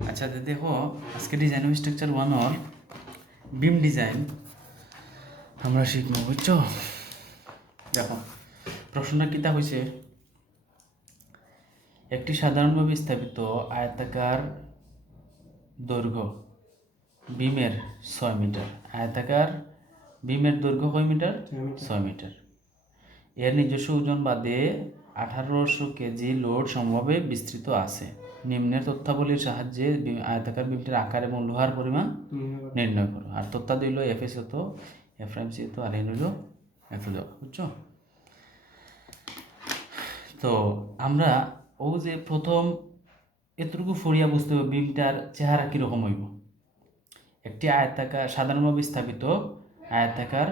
আচ্ছা দেখো আজকে ডিজাইন অফ স্ট্রাকচার ওয়ানর বিম ডিজাইন আমরা শিখবো বুঝছো। দেখো প্রশ্নটা কিতা হয়েছে, একটি সাধারণভাবে স্থাপিত আয়তাকার দৈর্ঘ্য বিমের 6 মিটার, আয়তাকার বিমের দৈর্ঘ্য কয় মিটার? 6 মিটার। এর নিজস্ব ওজন বাদে 1800 কেজি লোড সমভাবে বিস্তৃত আছে। নিম্নের তথ্যাবলীর সাহায্যে আয়তাকার বিমটির আকার এবং লোহার পরিমাণ নির্ণয় করো। আর তথ্য দিল এফএস হতো, এফএমসি হতো, আর এন হইল এফএল, বুঝছো? তো আমরা ও যে প্রথম এতটুকু ফরিয়া বুঝতে হবে বিমটার চেহারা কীরকম হইব। একটি আয়তাকার সাধারণভাবে স্থাপিত আয়তাকার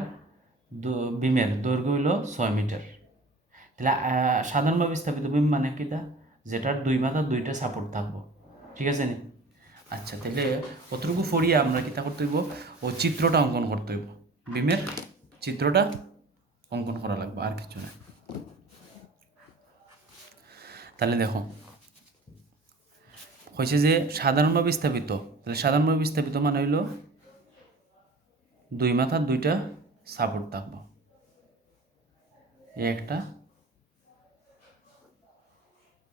বিমের দৈর্ঘ্য হইল 6 মিটার। তাহলে সাধারণভাবে স্থাপিত বিম মানে কিটা, যেটার দুই মাথা দুইটা সাপোর্ট থাকবো, ঠিক আছে নি? আচ্ছা তাহলে অতটুকু ফরিয়া আমরা কিতা করতে হইব, ও চিত্রটা অঙ্কন করতে হইব, বিমের চিত্রটা অঙ্কন করা লাগবে, আর কিছু না। তাহলে দেখো হয়েছে যে সাধারণভাবে স্থাপিত, তাহলে সাধারণভাবে স্থাপিত মানে হইল দুই মাথার দুইটা সাপোর্ট থাকবো, এই একটা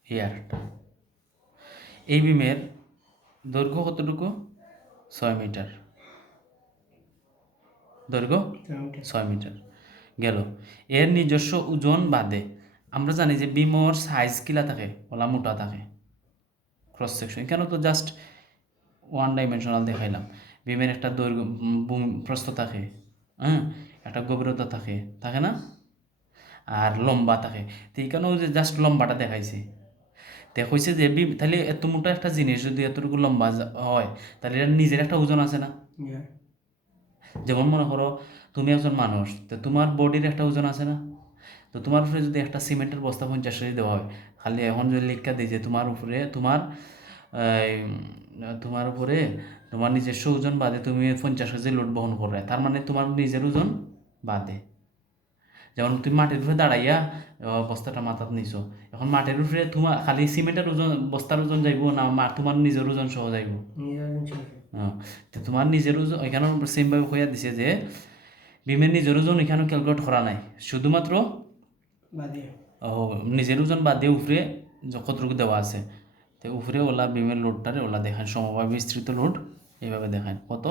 এই আরেকটা। এই বিমের দৈর্ঘ্য কতটুকু? 6 মিটার, দৈর্ঘ্য 6 মিটার গেল। এর নিজস্ব ওজন বাদে আমরা জানি যে বিমর সাইজ কিলা থাকে, ওলা মোটা থাকে, ক্রস সেকশন কেন তো জাস্ট ওয়ান ডাইমেনশনাল দেখাইলাম। বিমের একটা দৈর্ঘ্য প্রস্থ থাকে, হ্যাঁ, একটা গভীরতা থাকে, থাকে না, আর লম্বা থাকে। তো এইখানেও যে জাস্ট লম্বাটা দেখাইছে, দেখছে যে তাহলে এত মোটা একটা জিনিস যদি এতটুকু লম্বা হয় তাহলে এর নিজের একটা ওজন আছে না। যেমন মনে করো তুমি একজন মানুষ, তো তোমার বডির একটা ওজন আছে না। তো তোমার উপরে যদি একটা সিমেন্টের বস্তা 50 কেজি দেওয়া হয়, খালি এখন যদি লিখা দিই যে তোমার উপরে তোমার উপরে তোমার নিজস্ব ওজন বাদে তুমি 50 কেজি লোড বহন করবে, তার মানে তোমার নিজের ওজন বাদে। যেমন তুমি মাটির উপরে দাঁড়াইয়া বস্তাটা মাথাত নিছো, এখন মাটির উপরে তোমার খালি সিমেন্টের ওজন বস্তার ওজন যাইব না তোমার নিজের ওজন সহ যাইব? তো তোমার নিজের ওজন এখানে সেমভাবে কইয়া দিছে যে বিমের নিজের ওজন এখানে ক্যালকুলেট করা নাই, শুধুমাত্র নিজের ওজন বাদ দিয়ে উপরে কতটুকু দেওয়া আছে। তো উপরে ওলা বিমের লোডটারে ওলা দেখায় সমভাবে বিস্তৃত লোড, এইভাবে দেখায় কত?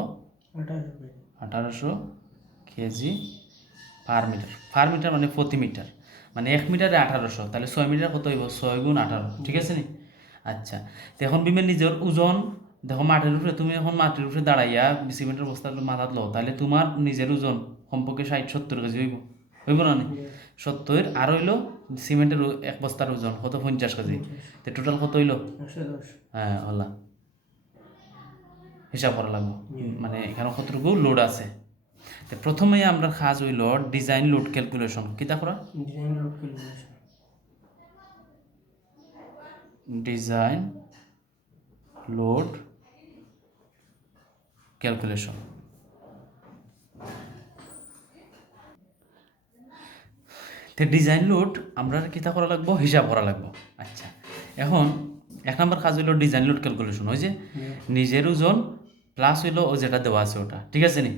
1800 KG per metre. Per metre মানে প্রতি মিটার, মানে 1 মিটারে 1800, তাহলে 6 মিটার কত হইব? 6 গুণ 18, ঠিক আছে নি? আচ্ছা, তো এখন বিমের নিজের ওজন দেখো মাটির উপরে, তুমি এখন মাটির উপরে দাঁড়াইয়া সিমেন্টের বস্তার মাথাত লো, তাহলে তোমার নিজের ওজন কমপক্ষে 60-70 কেজি হইব, হইব না? 70 আর হইলো সিমেন্টের এক বস্তার ওজন কত? 50 কেজি। তো টোটাল কত হইলো? হ্যাঁ হলা হিসাব করা লাগবে, মানে এখানে কতটুকু লোড আছে। তো প্রথমে আমরা কাজ হইল ডিজাইন লোড ক্যালকুলেশন। কিতা করা? Design load calculation. তো ডিজাইন লোড আমরা কিতা করা লাগবো? হিসাব করা লাগবো। আচ্ছা এখন 1 নম্বর কাজ হইল ডিজাইন লোড ক্যালকুলেশন, ওই যে নিজের ওজন প্লাস হইলো ও যেটা দেওয়া আছে ওটা, ঠিক আছে নি?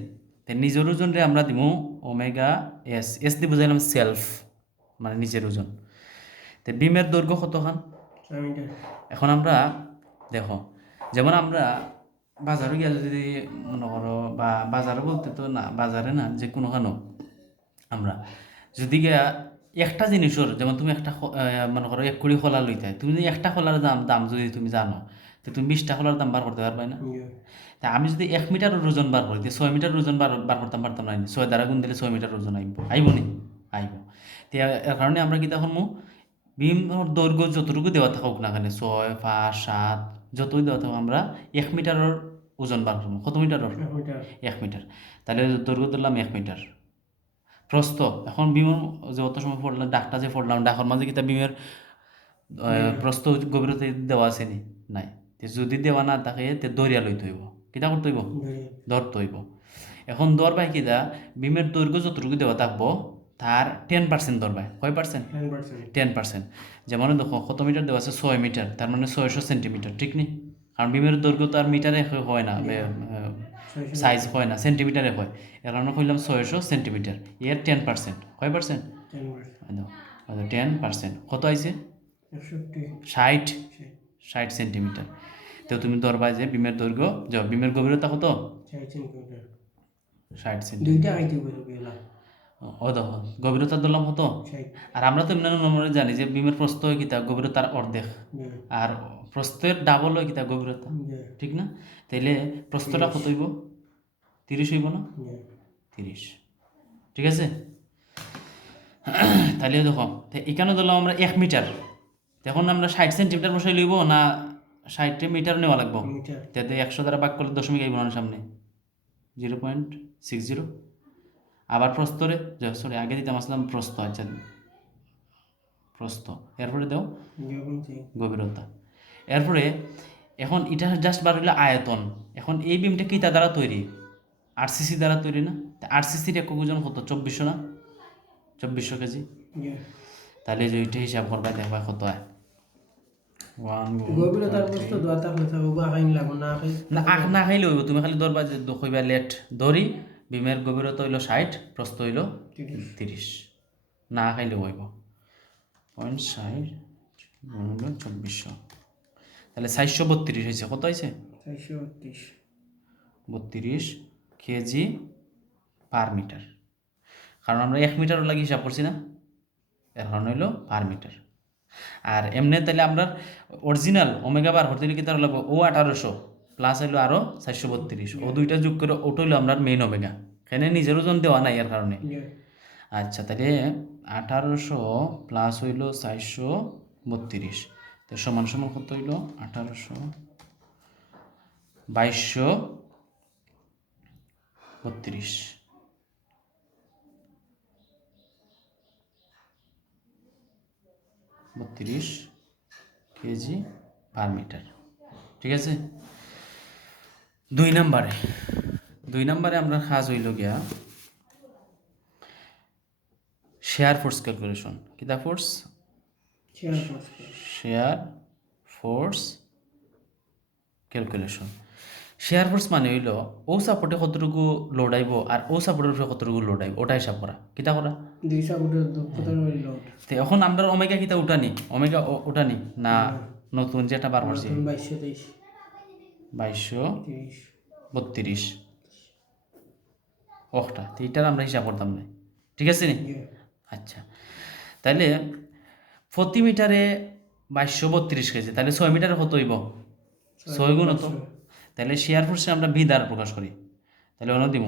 তো নিজের ওজনরে আমরা দিব ওমেগা এস, এস দিয়ে বুঝাইলাম সেলফ, মানে নিজের ওজন। তো বিমের দৈর্ঘ্য কতখান? এখন আমরা দেখো, যেমন আমরা বাজারে গিয়ে যদি মনে করো, বা বাজারে বলতে তো না, বাজারে না, যে কোনোখানো আমরা যদি গিয়া একটা জিনিসের, যেমন তুমি একটা মনে করো 1 কোটি খোলা লইতে, তুমি যদি একটা খোলার দাম যদি তুমি জানো, তো তুমি 20টা খোলার দাম বার করতে পারবে না। তা আমি যদি 1 মিটার ওজন বার করি, 6 মিটার ওজন বার করতে পারতাম না? 6 দ্বারা গুণ দিলে 6 মিটার ওজন আইব নি? আইব। তো এর কারণে আমরা কি তখন বিম দৈর্ঘ্য যতটুকু দেওয়া থাকুক না কেন, 6, 5, 7 যতই দেওয়া থাকুক, আমরা 1 মিটারের ওজন বার করবো। কত মিটারের? 1 মিটার। তাহলে দৈর্ঘ্য ধরলাম 1 মিটার। প্রস্থ, এখন বিমের যে অত সময় পড়লাম ডাকটা যে পড়লাম, ডাকর মাঝে কি তা বিমের প্রস্থ গভীরতা দেওয়া আছে নি? নাই। যদি দেওয়া না থাকে তে দরিয়া লইতে হইব, কিতা করতে হইব? ধরতে হইব। এখন দরবাই কিতা, বিমের দৈর্ঘ্য যতটুকু দেওয়া থাকবো তার 10% ধরবাই। কয় পার্সেন্ট? 10%। যেমন দেখো কত মিটার দেওয়া আছে? 6 মিটার, তার মানে 600 সেন্টিমিটার, ঠিক নি? কারণ বিমের দৈর্ঘ্য তো আর মিটারে হয় না, সাইজ হয় না, সেন্টিমিটারে হয়। এর কারণে কইলাম 600 সেন্টিমিটার। এর 10%, কয় পার্সেন্ট? 10%। কত আইছে? 60 60 সেন্টিমিটার। তো তুমি ধরবা যে বিমের দৈর্ঘ্য, বিমের গভীরতা কত? 60 সেন্টিমিটার। ও দেখো গভীরতা ধরলাম কত? আর আমরা তো এমনি নর্মালি জানি যে বিমের প্রস্থ হয় কিতা গভীরতার অর্ধেক, আর প্রস্থের ডাবল হয় কিতা গভীরতা, ঠিক না? তাইলে প্রস্থটা কত হইব? 30 হইব না? 30, ঠিক আছে। তাহলে দেখো এখানে ধরলাম আমরা 1 মিটার, এখন আমরা 60 সেন্টিমিটার বসাই লইব না 60 মিটার নেওয়া লাগবো? তাতে 100 দ্বারা ভাগ করলে দশমিক আইব না সামনে, 0.60। আবার প্রস্থরে সরি আগে দিতাম আসলাম প্রস্থ, আচ্ছা প্রস্থ, এরপরে দাও গভীরতা। এরপরে এখন এটা জাস্ট বার হইলো আয়তন। এখন এই বিমটা কি তার দ্বারা তৈরি? আরসিসি দ্বারা তৈরি না? আরসিসির একক ওজন কত? 2400 না? 2400 কেজি। তাহলে যে ওইটা হিসাব করবা দেখবা কত হয়। না খাইলে হইব, তুমি খালি ধরবা যে কইবা লেট ধরি বিমের গভীরতা হইল 60, প্রস্থ হইল 30, না খাইলে হইব 0.60 হইল 2400, তাহলে 432 হয়েছে। কত হয়েছে? 432 কেজি পার মিটার। কারণ আমরা 1 মিটার লাগে হিসাব করছি না, এর কারণ হইল পার মিটার। আর এমনি তাহলে আমরা অরিজিনাল ওমেগা বার হতে কি তার লাগবে ও 1800 প্লাস হইলো আরো 432, ও দুইটা যোগ করে ওটা হইলো আমরা মেইন ওমেগা। এখানে নিজের ওজন দেওয়া নাই এর কারণে। আচ্ছা তাহলে 1800 প্লাস হইলো 432, তো সমান সমান কত হইলো? 1800 2232 কেজি পার মিটার, ঠিক আছে। 2 নম্বরে আমরা কাজ হইল গিয়া শেয়ার ফোর্স ক্যালকুলেশন। কিতা force? Share force calculation. Share force মানে হইল ও সাপোর্টে কতটুকু লোড আইব আর ও সাপোর্টের উপরে কতটুকু লোড আইব ওটা হিসাব করা। কিতা করা? তো এখন আমরা ওমেগা কিতা উঠানি, ওমেগা উঠানি না নতুন যেটা বার করছি 2232 ওটা, তো এটার আমরা হিসাব করতাম না, ঠিক আছে নি? আচ্ছা তাহলে প্রতি মিটারে 2232 কেজি, তাহলে 6 মিটারে কত হইব? 6 গুণ হতো। তাহলে শেয়ার ফোর্সে আমরা ভি দ্বারা প্রকাশ করি, তাহলে অন্য দিব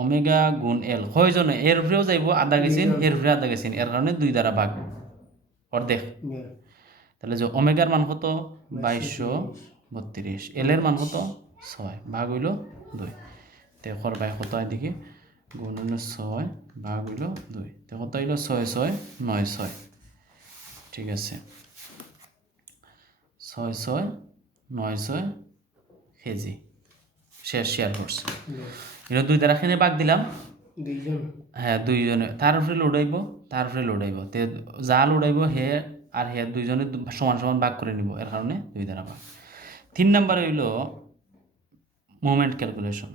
ওমেগা গুণ এল। কয়জনে এর উপরেও যাইব আধা গেছেন, এর উপরে আধা গেছেন, এর কারণে 2 দ্বারা ভাগ অর্ধেক। তাহলে যে ওমেগার মান কত? 2232, এল এর মান কত? 6, ভাগ হইল 2। তো করবাই কত হয় দেখি, গুণ হইল 6 ভাগ হইল 2, তো কত হইল? 6 6 9 6, ঠিক আছে 6 6 9 6 কেজি শেয়ার ফোর্স। এটা 2 দ্বারা এখানে ভাগ দিলাম, হ্যাঁ 2 জনে তার উপরে লোড আইব, তার উপরে লোড আইব, তে যা লোড আইব হে আর হে 2 জনে সমান সমান ভাগ করে নিব, এর কারণে 2 দ্বারা ভাগ। 3 নম্বরে হইল মোমেন্ট ক্যালকুলেশন।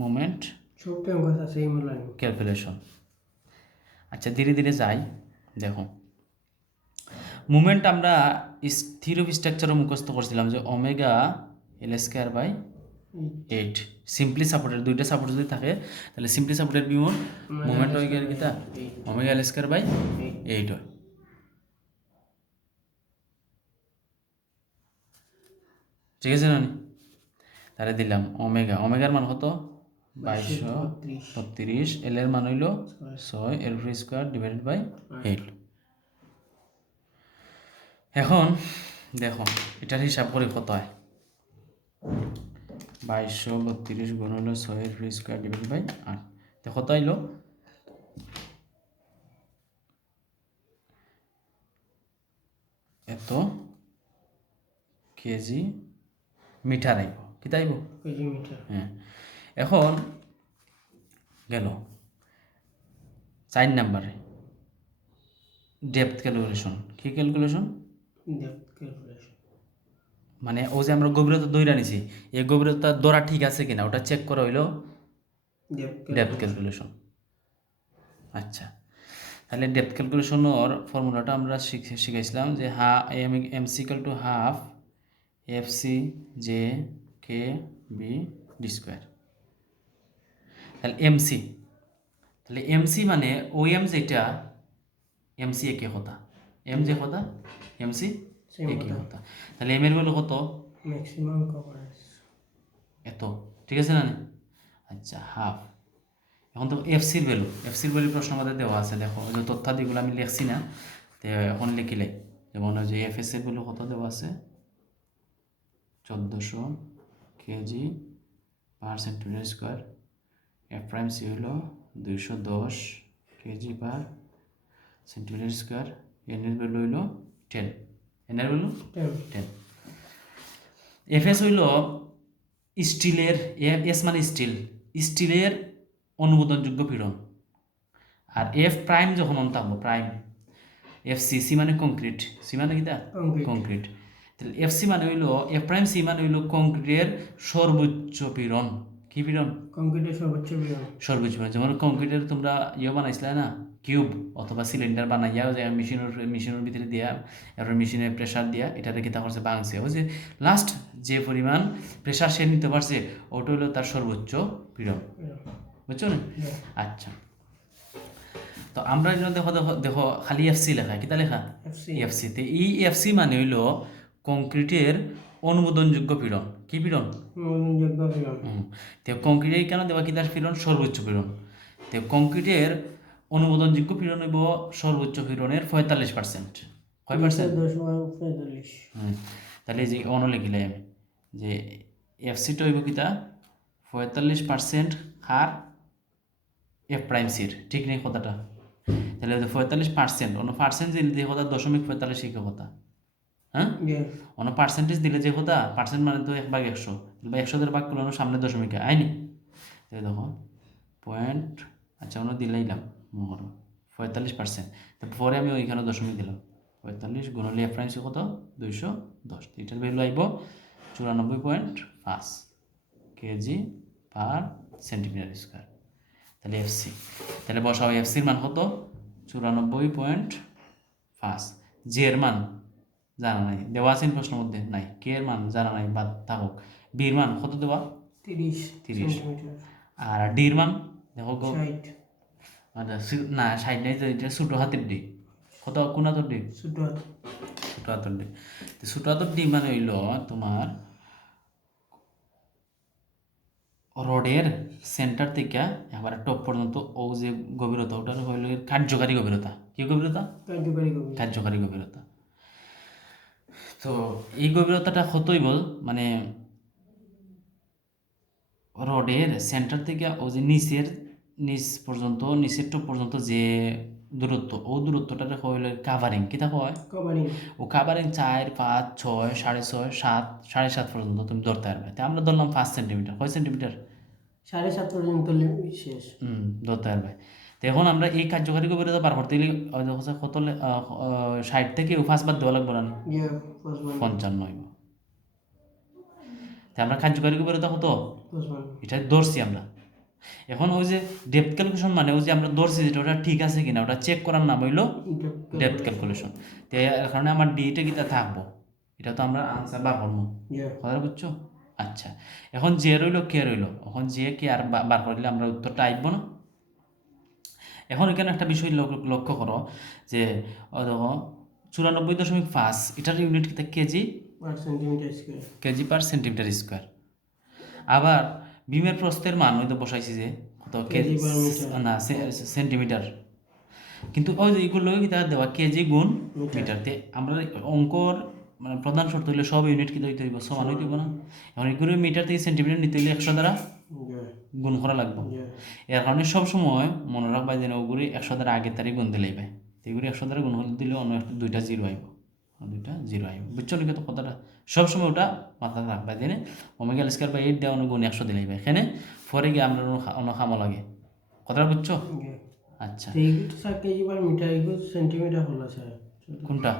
মোমেন্ট ক্যালকুলেশন, আচ্ছা ধীরে ধীরে যাই। দেখো মুভমেন্ট আমরা স্থির স্ট্রাকচারও মুখস্থ করছিলাম যে omega L square by 8। Simply সাপোর্টের দুইটা সাপোর্ট যদি থাকে তাহলে সিম্পলি সাপোর্টের বিমোর মুভমেন্ট হয়ে গেল কিতা ওমেগা এল স্কোয়ার বাই 8 হয়, ঠিক আছে না? তাহলে দিলাম ওমেগার মান কত? 2232, এল এর মান হইল 6, এল স্কোয়ার ডিভাইডেড বাই 8। এখন দেখো এটার হিসাব করি কত হয়। 2232 গুণ হলো 6 এর স্কোয়ার ডিভাইডেড বাই 8, তো কত আইলো? এত কেজি মিটার আইব, কি তাইব? KG metre. হ্যাঁ এখন গেল 4 নম্বরে ডেপথ ক্যালকুলেশন। কি ক্যালকুলেশন? মানে ও যে আমরা গভীরতা দইরা নিছি এই গভীরতা ধরা ঠিক আছে কিনা ওটা চেক করা হইলো ডেপথ ক্যালকুলেশন। আচ্ছা, তাহলে ডেপথ ক্যালকুলেশনের ফর্মুলাটা আমরা শিখাইছিলাম যে M C equal to half F C J K B D square. তাহলে এমসি, তাহলে এমসি মানে ও এম যেটা এমসি একই কথা, এম যে কথা এমসি একই কথা। তাহলে এম এর ভ্যালু কত? ম্যাক্সিমাম কভারেজ এত, ঠিক আছে না? আচ্ছা, হাফ। এখন তো এফসির ভ্যালু প্রশ্ন আমাদের দেওয়া আছে, দেখো যে তথ্যাদিগুলো আমি লিখছি না, তো এখন লিখিলে যেমন ওই যে এফএস এর ভ্যালু কত দেওয়া আছে 1400 KG per centimetre square, F prime C হইল 210 KG per centimetre square, N এর ভ্যালু হইল 10, এন এর ভ্যালু 10। এফএস হইল স্টিলের, এস মানে স্টিলের অনুমোদনযোগ্য পীড়ন, আর এফ প্রাইম যখন থাকবো প্রাইম, এফ সি, সি মানে কংক্রিট, সি মানে কিটা কংক্রিট, তাহলে এফ সি মানে হইল এফ প্রাইম সি মানে হইল কংক্রিটের সর্বোচ্চ পীড়ন। কি পীড়ন? কংক্রিটের সর্বোচ্চ পীড়ন। সর্বোচ্চ পীড়ন। যেমন কংক্রিটের তোমরা বানাইছিলে না, কিউব অথবা সিলিন্ডার বানাইয়া যে মেশিনের ভিতরে দিয়া, এরপর মেশিনের প্রেশার দিয়া এটাতে কিতা করছে ভাঙছে, ওই যে লাস্ট যে পরিমাণ প্রেশার সে নিতে পারছে ওটা হলো তার সর্বোচ্চ পীড়ন, বুঝছো না? আচ্ছা, তো আমরা দেখো দেখো দেখো খালি এফসি লেখা, কিতা লেখা এফসি, তো এই এফসি মানে হইল কংক্রিটের অনুমোদনযোগ্য পীড়ন। কি পীড়ন? অনুমোদনযোগ্য পীড়ন। তো কংক্রিটের কেন দেওয়া কি তার পীড়ন? সর্বোচ্চ পীড়ন। তো কংক্রিটের অনুমোদনযোগ্য পীড়ন হইব সর্বোচ্চ পীড়নের 45%। কয় পার্সেন্ট? 10.45। তাহলে যে অন লিখিলে আমি যে এফসিটা হইব কিতা 45% হার এফ প্রাইম সির, ঠিক নেই কথাটা? তাহলে 45% অন্য পার্সেন্ট দিলে যে কথা 0.45 শিখে কথা, হ্যাঁ অন্য পার্সেন্টেজ দিলে যে কথা, পার্সেন্ট মানে তো 1/100, বা 100 ভাগ করলে সামনে দশমিক আইনি, তাই দেখো পয়েন্ট, আচ্ছা অন্য দিলাইলাম মনে করো 45%, তারপরে আমি ওইখানে দশমিক দিলাম 45 গুণলে এফ প্রাইম সি কত 210, এটার ভ্যালু আইব 94.5 কেজি পার সেন্টিমিটার স্কোয়ার। তাহলে এফসি, তাহলে বসাও এফসির মান কত 94.5, জি এর মান জানা নাই, দেওয়া আছে প্রশ্নের মধ্যে নাই, কে এর মান জানা নাই, বাদ থাকুক। বির মান কত দেওয়া 30, আর ডির মান দেখো না 60 নাই, এটা ছোট হাতের ডি, কত কোন হাতের ডি? ছোট হাতের ডি। তো ছোট হাতের ডি মানে হইল তোমার রডের সেন্টার থেকে একবারে টপ পর্যন্ত ও যে গভীরতা ওটা হইল কার্যকারী গভীরতা। কি গভীরতা? কার্যকারী গভীরতা। তো এই গভীরতাটা কতই বল, মানে রডের সেন্টার থেকে ও যে নিচ পর্যন্ত, নিচের টপ পর্যন্ত যে দূরত্ব, ও দূরত্বটা হইল কাভারিং। কিতা হয়? ও কাভারিং 4, 5, 6, 6.5, 7, 7.5 পর্যন্ত তুমি ধরতে পারবে। তো আমরা ধরলাম 5 সেন্টিমিটার। কয় সেন্টিমিটার? 7.5 পর্যন্ত শেষ ধরতে পারবে। তো এখন আমরা এই কার্যকারী গভীরতা বার করতে গেলে কত 60 থেকে 5 বাদ দেওয়া লাগবে না? 55 হইব। তা আমরা কার্যকারী গভীরতা কত এটা ধরছি আমরা। এখন ওই যে ডেপথ ক্যালকুলেশন মানে ওই যে আমরা ধরছি যেটা ওটা ঠিক আছে কিনা ওটা চেক করার নাম হইলো ডেপথ ক্যালকুলেশন। তো এর কারণে আমার ডিটা কিটা থাকবো, এটা তো আমরা আনসার বার করবো, কথা বুঝছো? আচ্ছা, এখন যে রইলো কে রইলো, এখন যে কে আর বার করলে আমরা উত্তরটা আসবো না। এখন এখানে একটা বিষয় লক্ষ্য করো যে দেখো 94.5 এটার ইউনিট কিতা KG KG per centimetre square. আবার বিমের প্রস্থের মান ওই তো বসাইছি যে কত কেজি না সেন্টিমিটার, কিন্তু ওই যে এগুলো কিতা দেওয়া কেজি গুণ মিটারতে। আমরা অঙ্কর মানে প্রধান শর্ত হইলে সব ইউনিট কিতা হইতে হইব সমান হইতে হইব না। এখন এগুলো মিটার থেকে সেন্টিমিটার নিতে হইলে 100 দ্বারা গুণ করা লাগবে। এর কারণে সবসময় মনে রাখবা যে ওগুলি 100 দ্বারা আগের তারিখ গুণ দিলেই পাই, এগুলি 100 দ্বারা গুণ হলে দিলে অন্য একটা 2টা জিরো আইব, 2টা জিরো আইব, বুঝছো নাকি? তো কথাটা সবসময় ওটা মাথায় রাখবা যে ওমেগা স্কয়ার বাই 8 দেওয়া গুণ 100 দিলেই পাই, এখানে পরে গিয়ে আমরা অন্য খামো লাগে, কথাটা বুঝছো? আচ্ছা, কেজি পার মিটার এগুলো সেন্টিমিটার হলো স্যার, কোনটা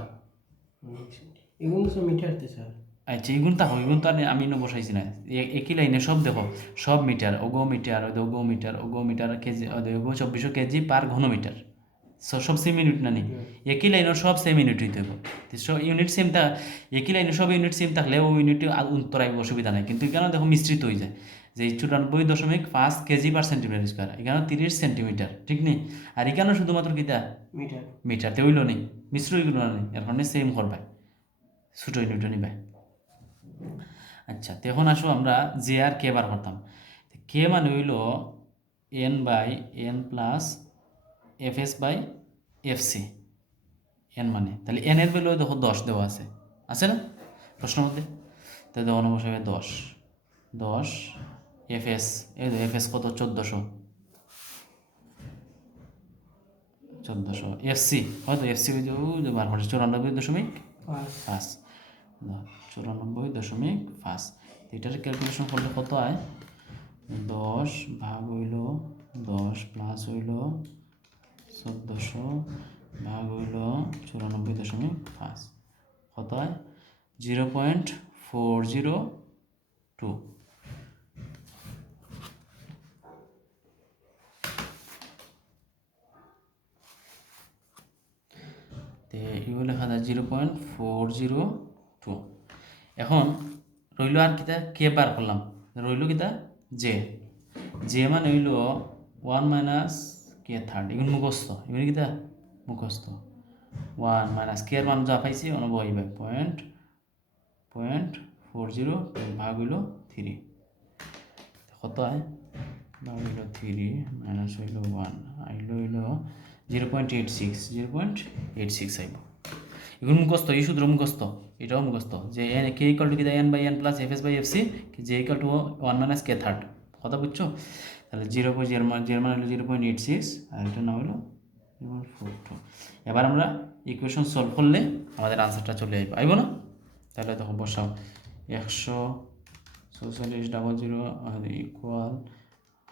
এগুলো মিটারতে স্যার আচ্ছা এগুলো তা হয়, এগুলো তো আর আমি না বসাইছি না, একই লাইনে সব দেখো, সব মিটার, ওগো মিটার, ওগো মিটার কেজি, ওগো 2400 কেজি পার ঘনমিটার, সব সেম ইউনিট না নি, একই লাইনের সব সেম ইউনিট হইতে হবে। সব ইউনিট সেম একই লাইনের সব ইউনিট সেম থাকলে ওই ইউনিটে উত্তর আইব, অসুবিধা নাই। কিন্তু এখানে দেখো মিশ্রিত হয়ে যায়, যে 94.5 কেজি পার সেন্টিমিটার স্কোয়ার, এখানে 30 সেন্টিমিটার, ঠিক নেই। আর এখানে শুধুমাত্র কিতা মিটার। মিটারতে হইল নেই, মিশ্র হইগুলো নেই, এর কারণে সেম করবাই, ছোটো ইউনিটও নিবাই। আচ্ছা, তো এখন আসো আমরা জে আর কে বার করতাম। কে মানে হইল N by N plus F S by F C, N মানে তাহলে এন এর ভ্যালু দেখো 10 দেওয়া আছে না প্রশ্নের মধ্যে, তো দেওয়া নম্বর হিসাবে 10 এফ এস, এই এফ এস কত 1400 এফ সি হয়তো, এফ সি বার করছে 94.5, 94.5, এটার ক্যালকুলেশন করলে কত হয়, 10 ভাগ হইল 10 প্লাস হইল 1400 ভাগ হইল 94.5, কত হয় 0.402। তো এগুলো লেখা যায় 0.402। এখন রইল আর কিতা কে বার করলাম, রইল কিতা জে, জে মানে হইল 1 মাইনাস কে থার্ড, এগুলো মুখস্থ, এগুলো কিতা মুখস্থ, 1 মাইনাস কে এর মান যা পাইছি অন বইবে 0.40 ভাগ হইল 3, কত হয় ভাগ হইল 3 মাইনাস হইল 1 আইল হইল 0.86 আইব। এগুলো মুখস্থ, এই সূত্র মুখস্থ, এটাও মুখস্থ, যে এন কে ইকাল টু কি N by N plus F S by F C, J equal to 1 minus K third, কথা বুঝছো। তাহলে 0.0 হলো 0.86 আর এটা না হলো 0.42। এবার আমরা ইকুয়েশন সলভ করলে আমাদের আনসারটা চলে আইব না। তাহলে তখন বসাও 144.00 ইকুয়াল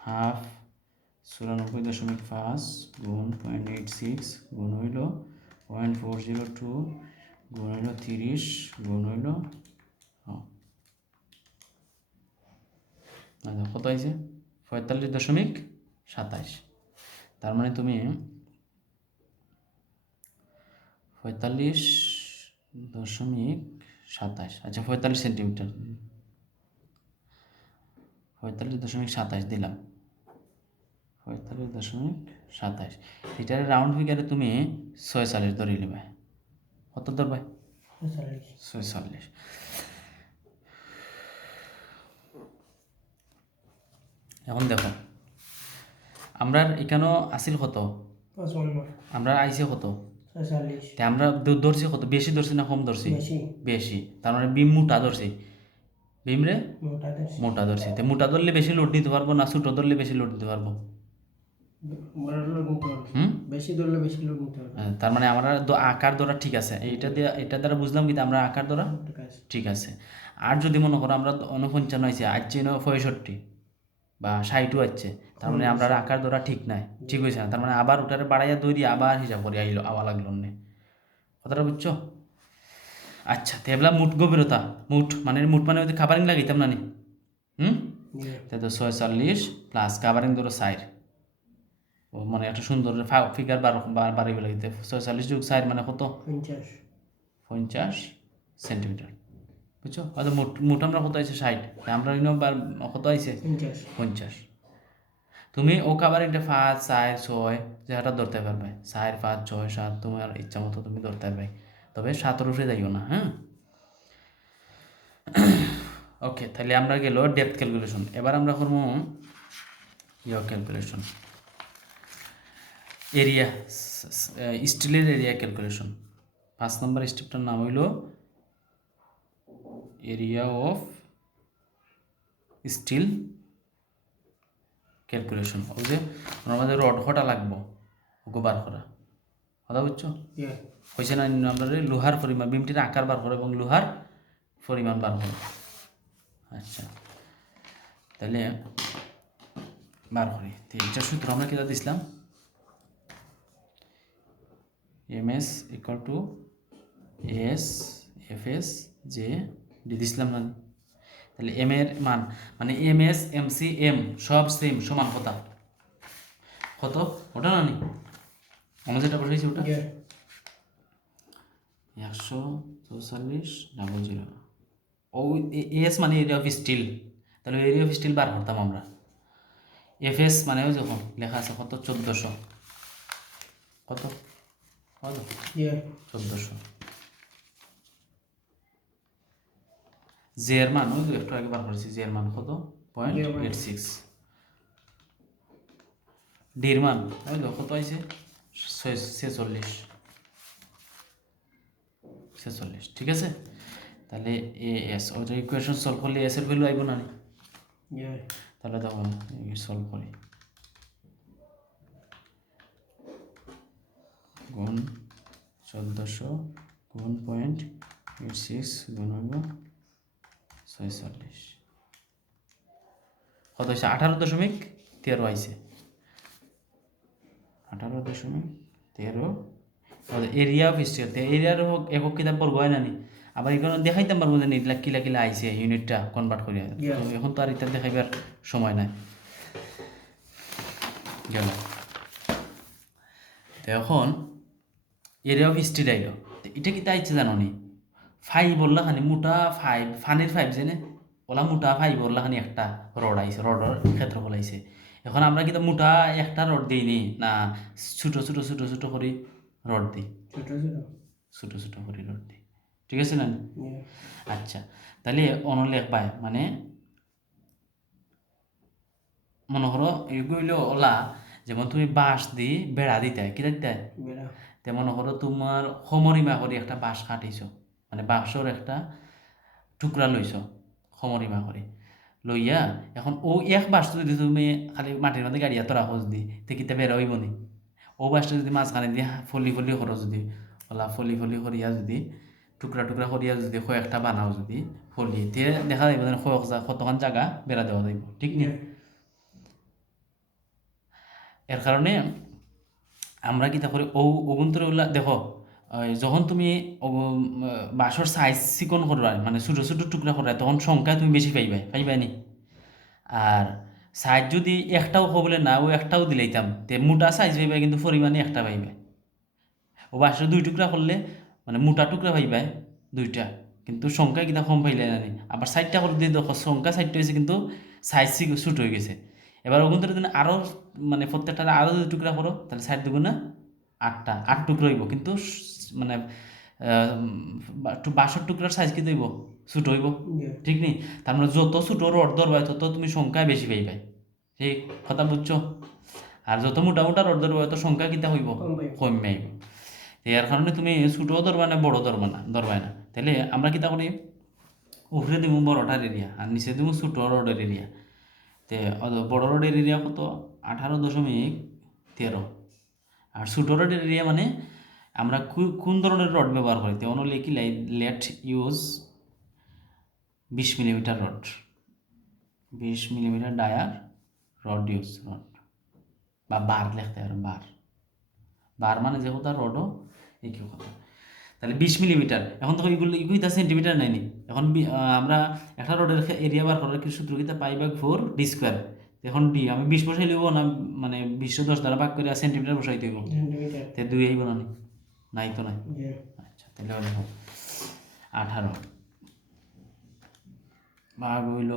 হাফ 94.5 গুণ 0.86 গুণ হইল 0.402 গুণ হইল 30 গুণ হইল কত হয়েছে 45.27। তার মানে তুমি 45.27, আচ্ছা 45 সেন্টিমিটার, 45.27 দিলাম, 45.27, এটার রাউন্ড ফিগারে তুমি 46 ধরে নেবে, কত ধরবে 46। এখন দেখো আমরা এখানেও আসিল কত, 55, আমরা আইসে কত, 46, তাই আমরা ধরছি কত, বেশি ধরছি না কম ধরছি, বেশি, বেশি, তার মানে বিম মোটা ধরছি, বিমরে মোটা দেশ, মোটা ধরছি। তো মোটা ধরলে বেশি লোড দিতে পারবো না ছোটো ধরলে বেশি লোড দিতে পারবো, বড় লোড নিতে হবে, বেশি ধরলে বেশি লোড নিতে হবে, তার মানে আমরা আকার ধরা ঠিক আছে, এইটা দিয়ে এটা দ্বারা বুঝলাম কিন্তু আমরা আকার ধরা ঠিক আছে। ঠিক আছে। আর যদি মনে করো আমরা 49 আছে, আসছে 65 বা 60ও আসছে, তার মানে আমরা আকার ধরা ঠিক নাই, ঠিক হয়েছে না, তার মানে আবার ওটারে বাড়াইয়া দৌড়ি আবার হিসাব করি আইলো আবার লাগলো না, কথাটা বুঝছো। আচ্ছা তেবলা মুঠ গভীরতা, মুঠ মানে ওই খাবারিং লাগাইতাম না নি, তাই তো 46 প্লাস কাভারিং ধরো 4, ও মানে একটা সুন্দর ফিগার বাড়াইবে লাগিতে, 46 যোগ 4 মানে কত 50 সেন্টিমিটার, বুঝছো। হয়তো মোট আমরা কত আছে 60, আমরা কত আছে 50। তুমি ও কাভারিংটা 5 4 6 যেটা ধরতে পারবে, 4 5 6 7 তোমার ইচ্ছা মতো তুমি ধরতে পারবে, তবে 7 উঠে যাইও না, হ্যাঁ। ওকে, তাহলে আমরা গেল ডেপথ ক্যালকুলেশন। এবার আমরা করবো ক্যালকুলেশন এরিয়া, স্টিলের এরিয়া ক্যালকুলেশন। 5 নম্বর স্টেপটার নাম হইল এরিয়া অফ স্টিল ক্যালকুলেশন। ও যে আমাদের রড কটা লাগবো ওকে বার করা, কথা বুঝছো। হয়েছে না, আমরা লোহার পরিমাণ বিমটির আকার বার করো এবং লোহার পরিমাণ বার করো। আচ্ছা তাহলে বার করি, তো এইটার সূত্র আমরা কেটে দিছিলাম, M S equal to S F S J D দিছিলাম না? তাহলে এম এর মান মানে M S M C M সব সেম সমান কত কত ওটা না নি আমরা যেটা বসাইছি ওটা Yeah. 144.00 ও এস মানে এরিয়া অফ স্টিল, তাহলে এরিয়া অফ স্টিল বার করতাম আমরা। এফ এস মানে ওই যখন লেখা আছে কত 1400 কত কত Yeah. 1400। জে এর মান ওই যে একটু আগে বার করেছি, জে এর মান কত 0.86। ডির মান ওই তো কত হয়েছে 46। ঠিক আছে, তাহলে এ এস ওটা ইকুয়েশন সলভ করলে এস এর ভ্যালু আইব না নি? Yeah. তাহলে দেখো সলভ করি, গুণ 1400 গুণ 0.86 গুণ হইব 46 কত হয়েছে 18.13 আইছে 18.13। এরিয়া অফ স্টিল এরিয়ার একক কিতাব পড়বো হয় না নি? আবার এখানে দেখাইতাম পারবো যে নিটলা কিলা কিলা আইছে ইউনিটটা কনভার্ট করিয়া। Yeah. তো এখন তো আর এটা দেখাইবার সময় নাই গেল। তো এখন এরিয়া অফ স্টিল আইল, তো এটা কি তাইছে জানো নি? ফাইভ বললা খানি মোটা ফাইভ ফানির ফাইভ জেনে ওলা মোটা ফাইভ বললা খানি একটা রড আইছে, রডর ক্ষেত্রফল আইছে। এখন আমরা কিন্তু মোটা একটা রড দিইনি না, ছোটো ছোটো ছোটো ছোটো করে রড দিই, ছোট ছোটো ছোটো করে রড দিই। ঠিক আছে না? Yeah. আচ্ছা, তাহলে অনলেখ পায় মানে মনে করো এগুলো ওলা যেমন তুমি বাঁশ দি বেড়া দিতে কি দিতে, বেড়া তে মনে করো তোমার সমরিমা করে একটা বাঁশ কাটিছ, মানে বাঁশর একটা টুকরা লইছ সমরিমা করে লইয়া, এখন ও এক বাঁশটা যদি তুমি খালি মাটির মধ্যে গাড়িয়া তোরা খোঁজ দি তে কিতা বেড়া হইব নি? ও বাঁশটা যদি মাঝখানে দিয়ে ফলি ফলি করো যদি ওলা ফলি ফলি করিয়া যদি টুকরা টুকরা করিয়া যদি কয়েকটা বানাও যদি ফলি তে দেখা যাইব যেন কতক্ষণ জায়গা বেড়া দেওয়া যাইব। ঠিক নেই? Yeah. এর কারণে আমরা কিতা করি ও ওগুন্তরে ওলা দেখো যখন তুমি বাঁশর সাইজ চিকন করবা মানে ছোটো ছোটো টুকরা করবা তখন সংখ্যা তুমি বেশি পাইবাই নি। আর সাইজ যদি একটাও বলে না ও একটাও দিলাইতাম তে মোটা সাইজ পাইবা কিন্তু পরিমাণে একটা পাইবে। ও বাঁশর দুই টুকরা করলে মানে মোটা টুকরা পাইবাই দুইটা, কিন্তু সংখ্যা কিতা কম পাইলে না নি। আবার সাইডটা করে দিয়ে দেখো সংখ্যা সাইডটা হয়েছে কিন্তু সাইজ ছোট হয়ে গেছে। এবার ওগুন্তরে তুমি আরও মানে প্রত্যেকটা আরও দুই টুকরা করো তাহলে সাইড দুগুণা আট টুকরা হইব, কিন্তু মানে বাঁশর টুকরার সাইজ কি হইব ছোট হইব। Yeah. ঠিক নেই? তার মানে যত ছোট রড ধরবাই তত তুমি সংখ্যা বেশি পাইবাই। ঠিক কথা বুঝছো? আর যত মোটা মোটা রড ধরবা তত সংখ্যা কিতা হইব কম পাইব। কম আইব। এর কারণে তুমি ছোটও ধরবা না বড় ধরবাই না। তাহলে আমরা কিতা করি উপরে দিব বড়টার এরিয়া আর নিচে দিব ছোট রডের এরিয়া। তে বড় রোডের এরিয়া কত 18.13 আর ছোট রোডের এরিয়া মানে আমরা কোন ধরনের রড ব্যবহার করি তে অনলি কি let use 20 millimetre rod, 20 millimetre dia rod use rod বা বার লিখতে আর বার মানে যে কথা রডও একই কথা। তাহলে 20 মিলিমিটার, এখন তো এগুলো সেন্টিমিটার নেয়নি। এখন আমরা একটা রোডের এরিয়া বার করার কি সূত্র কিতা π/4 ডি স্কোয়ার। এখন ডি আমি 20 বসাই লিব না মানে 20 10 দ্বারা ভাগ করে সেন্টিমিটার বসাই দিব, Centimeter. তে 2 আইব না নাই তো নাই। Yeah. আচ্ছা তাহলে দেখো 18 ভাগ হইল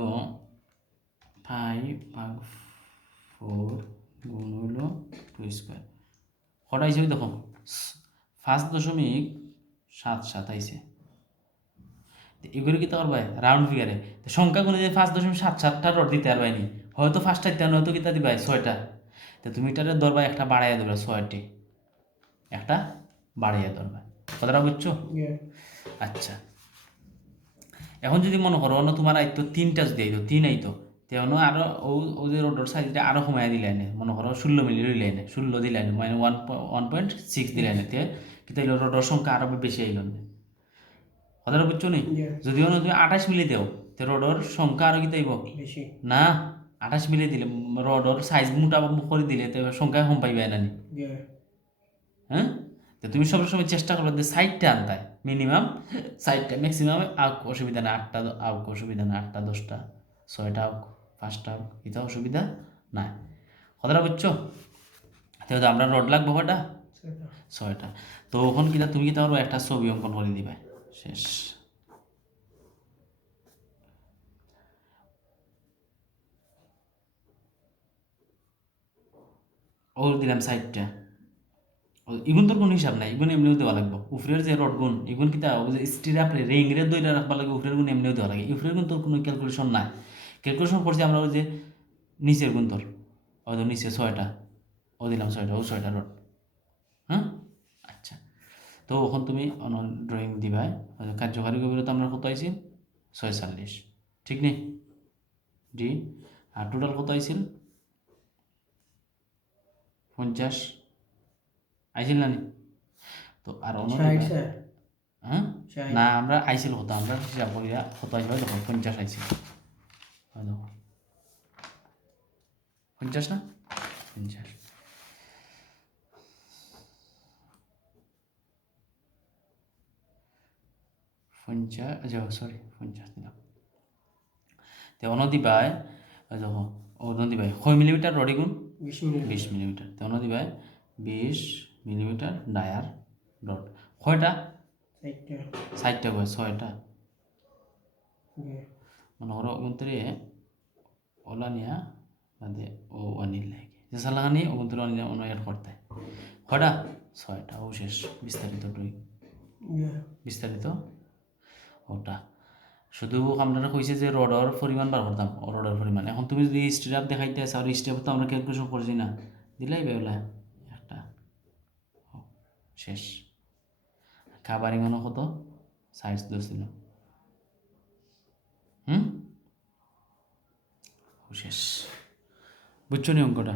5/4 গুণ হইল 2 স্কোয়ার কটা আইছে ওই দেখো 5.77 আইছে। এগুলো কি তো পারবাই রাউন্ড ফিগারে সংখ্যা গুণে যে 5.77টা রড দিতে পারবাই নি, হয়তো 5টা দিতে হয়তো কিতা দিবাই 6টা। তো তুমি এটারে ধরবা একটা বাড়াইয়া ধরবা 6টি একটা বাড়াইয়া ধরবা। কথাটা বুঝছো? Yeah. আচ্ছা, এখন যদি মনে করো না তোমার আইতো 3টা যদি আইতো 3 আইতো তেমন আরো ওদের রোডর সাইজটা আরো কমাইয়া দিলে এনে মনে করো 16 মিলি রইলে এনে 16 দিলে এনে মানে 1.6 দিলে এনে তে কিন্তু রোডর সংখ্যা আরো বেশি আইল না। কথাটা বুঝছো নি? Yeah. যদিও না তুমি 28 মিলি দেও তে রডর সংখ্যা আরো কি তাইব বেশি। না, 28 মিলি দিলে রডর সাইজ মোটা করে দিলে তো সংখ্যা কম পাইবে না নি। Yeah. হ্যাঁ, তো তুমি সবসময় চেষ্টা করবে যে সাইডটা আনতায় মিনিমাম 4টা, ম্যাক্সিমাম আউক অসুবিধা না, 8টা আউক অসুবিধা না, 8টা 10টা 6টা আউক 5টা আউক, এটা অসুবিধা নাই। কথাটা বুঝছো? তাহলে আমরা রড লাগবো কটা? 6টা। তো ওখান কিনা তুমি কি তোমার একটা ছবি অঙ্কন করে দিবে, শেষ। ও দিলাম 4টা। ইগুন তোর কোনো হিসাব নাই, ইগুন এমনিও দেওয়া লাগবে। উপরের যে রড গুণ ইগুন কিতা ওই যে স্টিরাপ রিং রে দইটা রাখবা লাগে, উপরের গুণ এমনিও দেওয়া লাগে। উপরের গুণ তোর কোনো ক্যালকুলেশন নাই। ক্যালকুলেশন করছি আমরা ওই যে নিচের গুণ তোর, ওই তো নিচে 6টা, ও দিলাম 6টা, ও 6টা রড। হ্যাঁ, আচ্ছা। তো ওখান তুমি ড্রয়িং দিবাই, কার্যকারী গভীরতা আমরা কত আইছি 46, ঠিক নেই জি। আর টোটাল কত আইছিল 50 আইছিল না নি? তো আর অন্য হ্যাঁ না, আমরা আইছিল কত, আমরা হিসাব করিয়া কত আইছিল দেখো 50 আইছিল, দেখো 50 না 50, 50, আচ্ছা সরি 50 দিলাম। তো অনদিবাই দেখো, অনদিবাই কয় মিলিমিটার রডি গুণ 20 মিলিমিটার। তো অনদিবাই 20 মিলিমিটার ডায়ার রড কয়টা? 4টা কয় 6টা, মানে ওরা অগুন্তরে ওলা নিয়া বাদে ও অনিল লাগে যে সালাহানি অগুন্তরে অনিল অন্য অ্যাড করতে কয়টা? 6টা। ও শেষ, বিস্তারিত ড্রয়িং, বিস্তারিত ওটা। শুধু আপনারা কইছে যে রডর পরিমাণ বার করতাম, রডের পরিমাণ। এখন তুমি যদি স্ট্রাপ দেখাইতে আসো, আর স্ট্রাপ তো আমরা ক্যালকুলেশন করছি না, দিলাই বেলা একটা শেষ। খাবারিং আনো কত? সাইজ 10 দিল, শেষ। বুঝছো নি অঙ্কটা?